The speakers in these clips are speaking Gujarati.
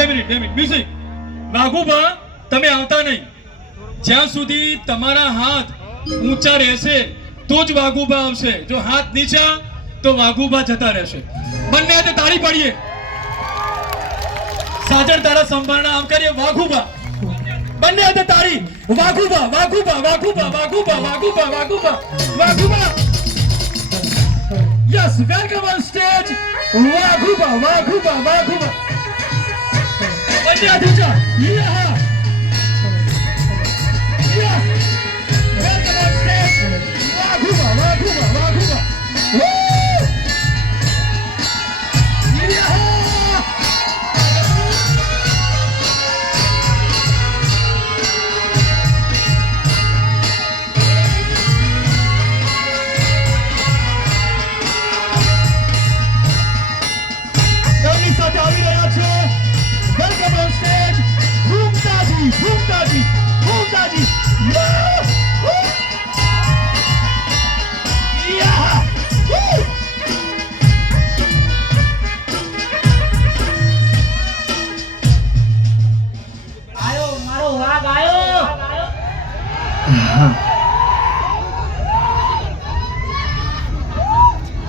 બે મિનિટ મ્યુઝિક. વાઘુબા તમે આવતા નહીં. જ્યાં સુધી તમારા હાથ ઊંચા રહેશે તો જ વાઘુબા આવશે. જો હાથ નીચા તો વાઘુબા જતા રહેશે. બંને હાથે તાળી પાડીએ. સાજણ તારા સંભાળના આમ કરીએ. વાઘુબા બંને હાથે તાળી. Vaghuba Vaghuba Vaghuba Vaghuba Vaghuba Vaghuba Vaghuba. Yes, welcome on stage Vaghuba Vaghuba Vaghuba. બંને હાથે ઊંચા. યહ yes, welcome on stage Vaghuba Vaghuba Vaghuba.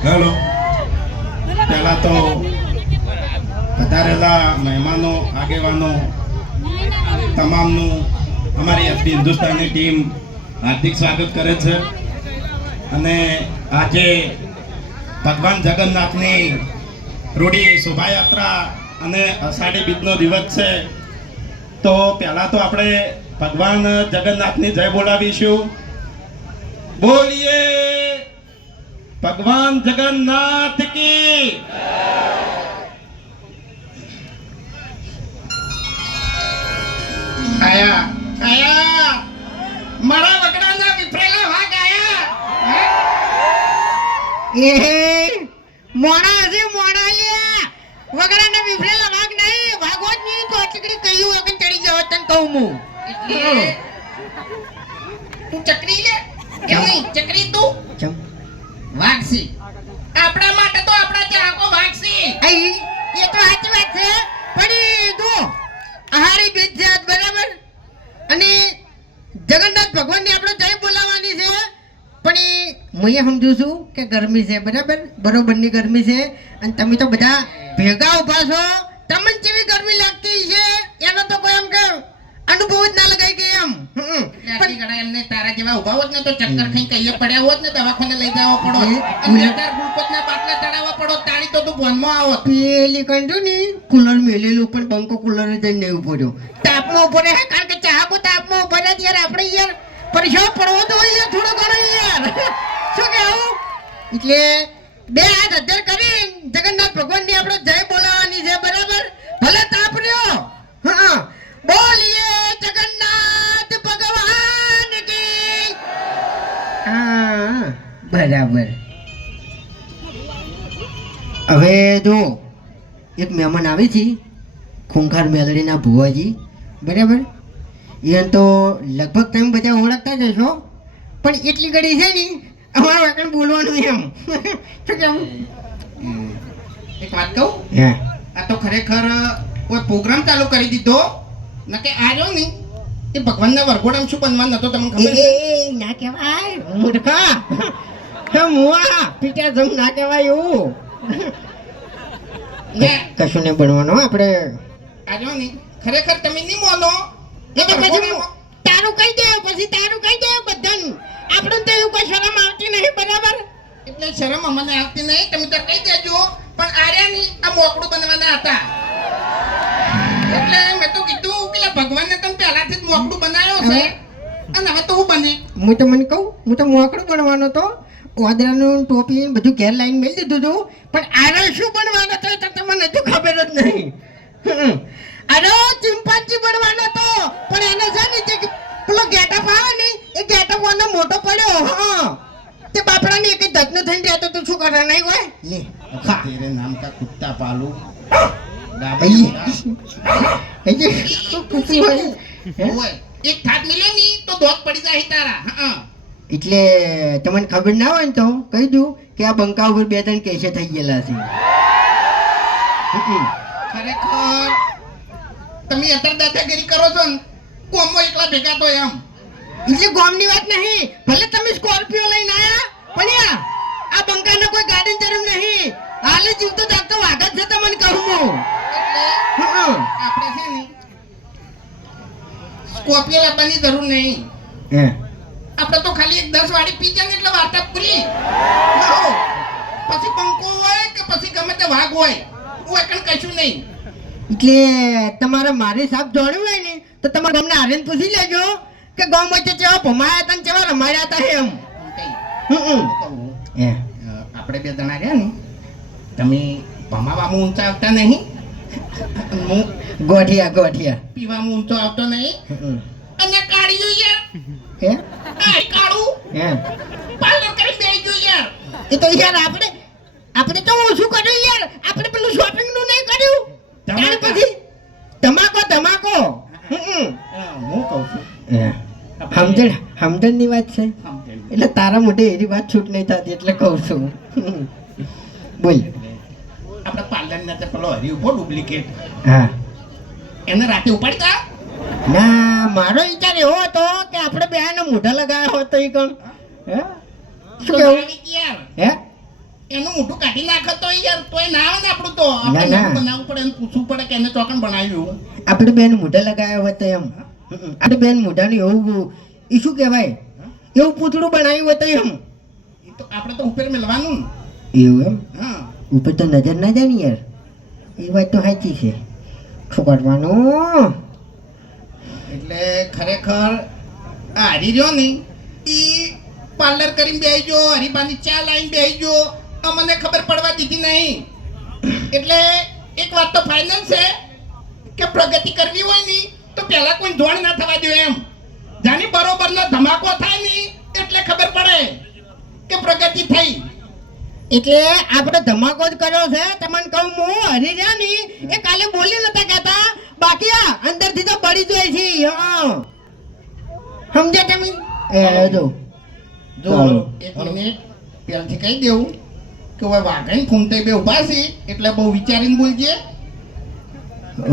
Hello. પહેલા તો વધારેલા મહેમાનો આગેવાનો તમામનું અમારી એસપી હિન્દુસ્તાની ટીમ હાર્દિક સ્વાગત કરે છે. અને આજે ભગવાન જગન્નાથની રૂડી શોભાયાત્રા અને અષાઢી બીજનો દિવસ છે. તો પહેલા તો આપણે ભગવાન જગન્નાથની જય બોલાવીશું. બોલીએ ભગવાન જગન્નાથ કી. આયા આયા મારા વગડાના વિફરેલા વાઘ આયા. એ મોણા છે મોણા લ્યા. વગડાના વિફરેલા વાઘ નહીં, વાઘો જ નહીં તો ચકડી કહ્યું વગન ચડી જાવ તને કહું હું. તું ચકરી લે કે નહીં ચકરી તું ચમ વાગસી આપણા માટે તો આપણા ચાકો વાગસી. આઈ એ તો સાચી વાત છે. પણ એ જો આહારી બેજાત બરાબર. અને જગન્નાથ ભગવાનની આપણે જય બોલાવવાની છે. પણ એ હું સમજુ છું કે ગરમી છે બરાબર, બરોબરની ગરમી છે. અને તમે તો બધા ભેગા ઉભા છો. તમને કેવી ગરમી લાગતી છે એનો તો કોઈ એમ કે અનુભવ જ ના લગાય કે એમ. લાટી ગડા એમને તારા જેવા ઉભા હોત ને તો ચક્કર ખાઈ કઈએ પડ્યા હોત ને દવાખાને લઈ જવો પડો અને બેકાર ગ્લુકોઝના બાટલા ચડાવવા પડો તાળી તો તું ભોનમાં આવત. પેલી કંડો ને કુલર મેલેલું પણ બંકો કુલર જઈને નહીં ઉભો રહ્યો. તાપમાં ઉભો રહે કારણ કે ચાહકો તાપમાં ઉભા રહે યાર. આપણે યાર પરેશાન પડવો તો હોય થોડો ઘણો યાર. શું કહેવું? એટલે બે હાથ અધ્ધર કરી જગન્નાથ ભગવાનની આપણે જય બોલાવવાની છે બરાબર. ભલે તાપ રહ્યો. હા, બોલીએ જગન્નાથ ભગવાન કી. હા બરાબર. હવે જો એક મહેમાન આવે છે ખૂંખાર મેલડીના ભુવાજી બરાબર. એ તો લગભગ તમે બધા ઓળખતા જ હશો. પણ એટલી ઘડી છે ને અમારા વાકણ બોલવાનું એમ. શું કેવું? એક વાત કહું, હા આ તો ખરેખર કોઈ પ્રોગ્રામ ચાલુ કરી દીધો નકે આજો ને એ ભગવાનના વરઘોડામાં શું બનવાનું હતો તમને ખબર છે? એ ના કહેવાય મૂર્ખા. મુઆ પીટા જમ ના કહેવાય એવું. ને કશું નહીં બનવાનું આપણે. આજો ને ખરેખર તમે નહીં મોનો એટલે પછી તારું કહી દે, પછી તારું કહી દે બધાનું. આપણે તો એવું કોઈ શરમ આવતી નહીં બરાબર. એટલે શરમ અમને આવતી નહીં, તમે તો કહી દેજો. પણ આર્યાની આ મોકળું બનવાના હતા એટલે મેં તો કીધું કે ભગવાનને તમે પહેલાથી જ મોકળું બનાવ્યો છે અને હવે તો હું બની. હું તો મને કહું, હું તો મોકળું બનવાનો તો ઓદરાનું ટોપી બધું ઘેર લાઈન મેળી દીધું હતું. પણ આરે શું બનવાનો હતો તો તમને હજુ ખબર જ નહીં. અરે ચિંપાંજી બનવાનો હતો પણ એને છે ને જે પેલો ગેટઅપ આવે ને એ ગેટઅપ વાનો મોટો પડ્યો. હા તે બાપડાની એક દત્ન થઈને રહેતો તો શું કરે નહીં હોય લે ખા તેરે નામ કા કુત્તા પાલું એક થાત મિલ્યો ની તો દોત પડી જાય તારા. હા એટલે તમને ખબર ના હોય ને તો કહી દઉં કે આ બંકા ઉપર બે ત્રણ કેસે થઈ ગયેલા છે. ખરેખર તમે અત્યારે દાદાગીરી કરો છો ને કોમમાં એકલા ભેગા તો એમ એટલે ગામની વાત નહીં, ભલે તમે સ્કોર્પિયો લઈને આયા પણ યાર આ બંકાને કોઈ ગાડી જરૂર નહીં. હાલે જીવતો જાગતો વાઘ જ છે તમને કહું હું. એટલે આપણે છે ને સ્કોર્પિયો લાવવાની જરૂર નહીં. હે આપણે તો ખાલી એક 10 વાળી પી જાય ને એટલે વાર્તા પૂરી. હો. પછી બંકો હોય કે પછી ગમે તે વાઘ હોય કોઈ કણ કશું નહીં. એટલે તમારે મારી સાહેબ જોડ્યું હોય ને તો તમારે ગામને આવીને પૂછી લેજો કે ગામ વચ્ચે કેવા ભમાયા હતા ને કેવા રમાડ્યા હતા એમ. હે આપણે બે જણા રહ્યા ને તમે ભમાવામાં ઊંચા આવતા નહીં, હું ગોઠિયા પીવામાં ઊંચો આવતો નહીં. અને કાઢ્યું યાર હે આ કાળું હે પાર્લર કરી બેસી ગયું યાર. એ તો યાર આપણે તો ઓછું કર્યું યાર. આપણે પેલું શોપિંગ નું નહીં કર્યું ત્યાર પછી ધમાકો હું કહું છું સમજણ ની વાત છે એટલે તારા મોઢે એની વાત છૂટ નહીં થતી એટલે કહું છું. બોલ. આપણે પાર્લર ના પેલો હરી ઉભો ડુપ્લિકેટ હા એને રાતે ઉપાડતા. ના મારો વિચાર એવો હતો કે આપણે બેનો મોઢા લગાવ્યા હોત તો એ કોણ હે શું કેવું યાર હે એનું મોઢું કાઢી નાખો તો યાર તોય ના આવે ને આપણું તો ના, આપણે ના. બનાવવું પડે એને પૂછવું પડે કે એને ચોકન બનાવ્યું. આપણે બેન મોઢા લગાવ્યા હોત તો એમ આપણે બેન મોઢાનું એવું એ શું કહેવાય એવું પૂતળું બનાવ્યું હોય તો એમ એ તો આપણે તો ઉપર મેળવાનું ને. એવું એમ હા ઉપર તો નજર ના જાય ને યાર એ વાત તો સાચી છે શું કરવાનું. એટલે ખરેખર આ હરી રહ્યો ને ઈ પાર્લર કરીને બેસી ગયો, હરીબાની ચા લાવીને બેસી ગયો, અમને ખબર પડવા દીધી નહીં. એટલે એક વાત તો ફાઇનલ છે કે પ્રગતિ કરવી હોય ને તો પહેલા કોઈ ધોણ ના થવા દો એમ. જાની બરોબરનો ધમાકો થાય ને એટલે ખબર પડે કે પ્રગતિ થઈ. એટલે આપણે ધમાકો જ કર્યો છે તમને કહું હું હરી રહ્યા ની એ કાલે બોલી નતા કહેતા બાકી આ અંદરથી તો બળી જાય છે. હા સમજ્યા તમે જો જો એક મિનિટ પહેલથી કહી દેવું કે હવે વાઘાઈ ખૂમતાઈ બે ઉભા છે એટલે બહુ વિચારીને બોલજે.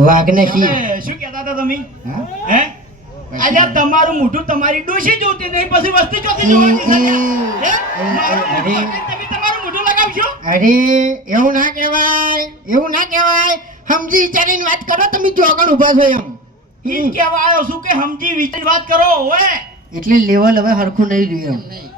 વાઘને શી તમે શું કહેતા હતા તમે હા? હે આજે આ તમારું મોઢું તમારી ડોશી જોતી નહીં પછી વસ્તી ચોથી જોવાની છે હે? મારું મોઢું જોઈને તમે તમારું મોઢું લગાવશો અરે એવું ના કહેવાય સમજી વિચારીને વાત કરો તમે ચોગણ ઊભા છો એમ ઈ જ કહેવા આવ્યો છું કે સમજી વિચારી વાત કરો ઓએ એટલે લેવલ હવે હરખું નહીં રહ્યું એમ નહીં